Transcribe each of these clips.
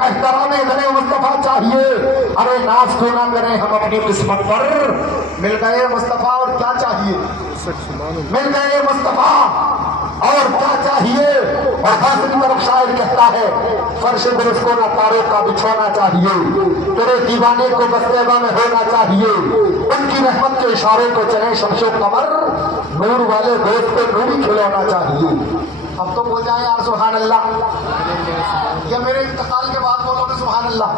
احترام گھر مصطفیٰ چاہیے. ارے ناز کیوں نہ کریں ہم اپنی قسمت پر, مل گئے مصطفیٰ اور کیا چاہیے, مل گئے مصطفیٰ اور کیا چاہیے. اور دوسری طرف شاعر کہتا ہے فرش برس کو نہ تاروں کا بچھونا چاہیے, تیرے دیوانے کو بستیبہ میں ہونا چاہیے, ان کی رحمت کے اشارے کو چلے شمش و قمر, نور والے دوست پہ نوری کھلونا چاہیے. اب تو بول جائیں یار سبحان اللہ, یا میرے انتقال کے بعد بولو گے سبحان اللہ.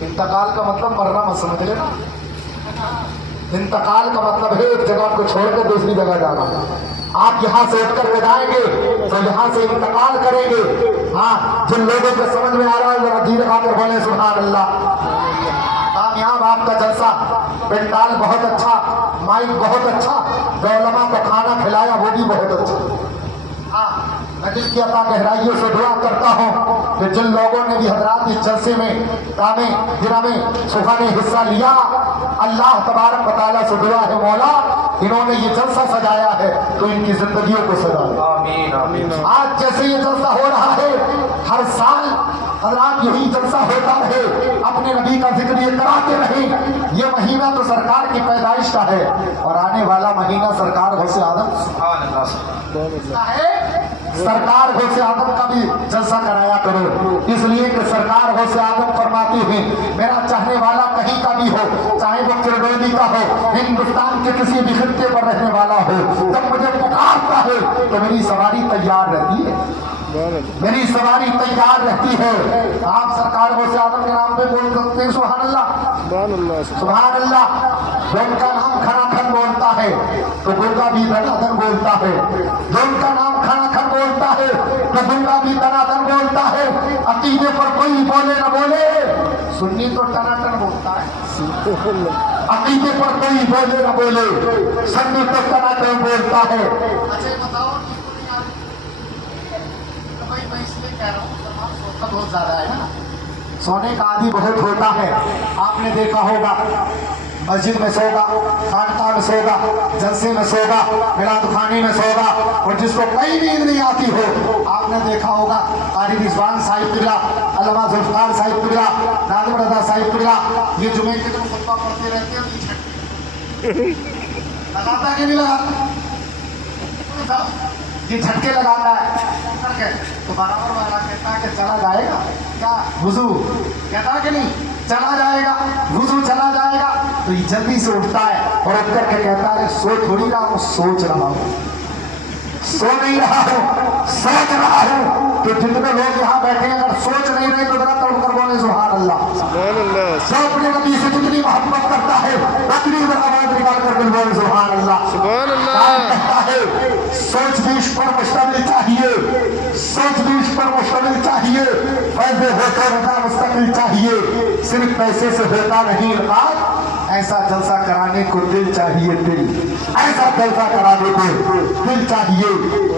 انتقال کا مطلب مرنا مت سمجھ لینا, انتقال کا مطلب ہے ایک جگہ کو چھوڑ کر دوسری جگہ جانا. آپ یہاں سے اٹھ کر جائیں گے تو یہاں سے انتقال کریں گے. ہاں جن لوگوں کو سمجھ میں آ رہا ہے ذرا دھیر آ کر بولے سبحان اللہ. کامیاب آپ کا جلسہ, پنڈال بہت اچھا, مائک بہت اچھا, جو علماء کو کھانا کھلایا وہ بھی بہت اچھا. ہاں میں دل کی عطا گہرائیوں سے دعا کرتا ہوں کہ جن لوگوں نے بھی حضرات اس جلسے میں کامیں گرامیں صبح نے حصہ لیا, اللہ تبارک و تعالیٰ سے دعا ہے مولا انہوں نے یہ جلسہ سجایا ہے تو ان کی زندگیوں کو سجا. آمین آمین. آج جیسے یہ جلسہ ہو رہا ہے ہر سال حضرات یہی جلسہ ہوتا رہے, اپنے نبی کا ذکر یہ کراتے رہیں. یہ مہینہ تو سرکار کی پیدائش کا ہے اور آنے والا مہینہ سرکار غوث آدم ہے. سرکار غوث آدم کا بھی جلسہ کرایا کرو, اس لیے کہ سرکار غوث آدم فرماتے ہیں میرا چاہنے والا کہیں کا بھی ہو, چاہے وہ کرڈولی کا ہو, ہندوستان کے کسی بھی خطے پر رہنے والا ہو, جب مجھے پکارتا ہے تو میری سواری تیار رہتی ہے, میری سواری تیار رہتی ہے. آپ سرکار غوث آدم کے نام پہ بول سکتے ہیں سبحان اللہ, سبحان اللہ. جن کا نام کھنا کھن بولتا ہے تو گنگا بھی دنادن بولتا ہے, جن کا نام کھنا کھن بولتا ہے تو گنگا بھی دنادن بولتا ہے. عقیدے پر کوئی بولے نہ بولے, سنی تو ٹناٹن بولتا ہے. عقیدے پر کوئی بولے نہ بولے, سنی تو ٹناٹن بولتا ہے. اچھا بتاؤ میں اس لیے کہہ رہا ہوں سوتا بہت زیادہ ہے نا, سونے کا عادی بہت ہوتا ہے. آپ نے دیکھا ہوگا مسجد میں سوگا, خانقاہ میں سوگا, جلسے میں سوگا, میلاد خانے میں سوگا, اور جس کو کئی نیند نہیں آتی ہو آپ نے دیکھا ہوگا قاری رضوان صاحب قبلہ, علامہ ذوالفقار صاحب قبلہ, ناظم رضا صاحب قبلہ یہ جمعے کے دن خطبہ پڑھتے رہتے ہیں. لگاتا کہ نہیں لگاتا, یہ جھٹکے لگاتا ہے تو برابر والا کہتا ہے کہ چلا جائے گا کیا وضو, کہتا ہے کہ نہیں چلا جائے گا وضو, چلا جائے گا. تو یہ جلدی سے اٹھتا ہے اور اٹھ کر کے کہتا ہے سو تھوڑی رہا ہوں, سوچ رہا ہوں, سو نہیں رہا ہوں, سوچ رہا ہوں. کہ جتنے لوگ یہاں بیٹھے ہیں اگر سوچ نہیں رہے تو ذرا تڑپ کر بولے سبحان اللہ. سو اپنے نبی سے جتنی محبت کرتا ہے اتنی آواز نکال کر کے بولے سبحان اللہ. کہتا ہے سوچ بھی اس پر مشتمل چاہیے, سوچ بھی اس پر مشتمل چاہیے, فیض ہوتا رضا مستقل چاہیے, صرف پیسے سے ہوتا نہیں رقاب, ایسا جلسہ کرانے کو دل چاہیے, دل ایسا جلسہ کرانے کو دل چاہیے.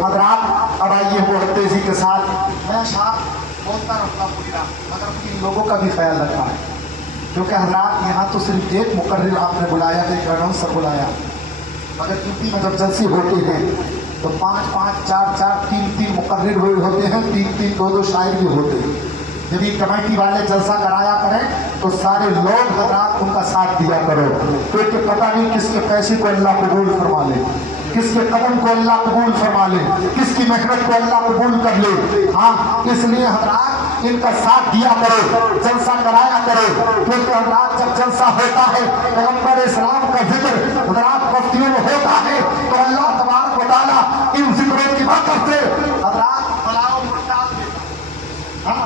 حضرات اب آئیے بہت تیزی کے ساتھ, میں شاہ بولتا رہتا پوری رات مگر ان لوگوں کا بھی خیال رکھا ہے کیونکہ حضرات یہاں تو صرف ایک مقرر آپ نے بلایا, ایک اناؤنسر بلایا, مگر یوپی میں جب جلسے ہوتے ہیں تو 5-5, 4-4, 3-3 مقرر ہوئے ہوتے ہیں, 3-3, 2-2 شاعر بھی ہوتے ہیں. جب یہ کمیٹی والے جلسہ کرایا کریں تو سارے لوگ حضرات ان کا ساتھ دیا کرو, کیونکہ پتہ نہیں کس کے پیسے کو اللہ قبول فرما لے, کس کے قدم کو اللہ قبول فرما لے, کس کی محنت کو اللہ قبول کر لے. ہاں اس لیے حضرات ان کا ساتھ دیا کرو, جلسہ کرایا کرو, کیونکہ حضرات جب جلسہ ہوتا ہے پیغمبر اسلام کا ذکر حضرات مفتیوں میں ہوتا ہے تو اللہ تبارک و تعالیٰ ان ذکروں کی برکت سے حضرات بلاؤ مرتاز دیتا. ہاں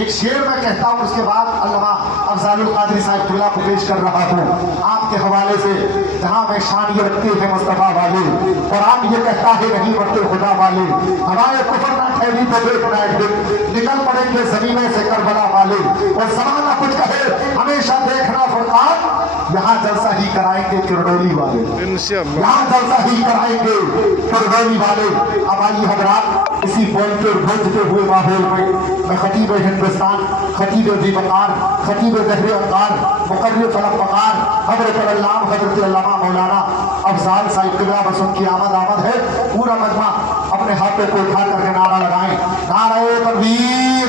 ایک شعر میں کہتا ہوں, اس کے بعد علامہ افضال القادری صاحب قبلہ کو پیش کر رہا ہوں آپ کے حوالے سے, جہاں میں شان یہ رکھتے ہیں مصطفیٰ والے, قرآن یہ کہتا ہے نہیں مرتے خدا والے, ہمارے کفر نہ ٹھہری تو دیکھنا ایک دن نکل پڑیں گے زمینوں سے کربلا والے, اور زمانہ کچھ کہے ہمیشہ دیکھنا فرقان, یہاں جلسہ ہی کرائیں گے کرڈولی والے, یہاں جلسہ ہی کرائیں گے کرڈولی والے. اب آئیے حضرات اسی بولتے اور بھجتے ہوئے ماحول میں خطیب ہندوستان, خطیب ذی وقار, خطیب زہر انقار, مقرر فلک وقار حضرت علامہ حضرت علامہ مولانا افضال صاحب قبلہ بس ان کی آمد ہے. پورا مجمع اپنے ہاتھوں کو اٹھا کر کے نعرہ لگائیں, نعرہ تکبیر,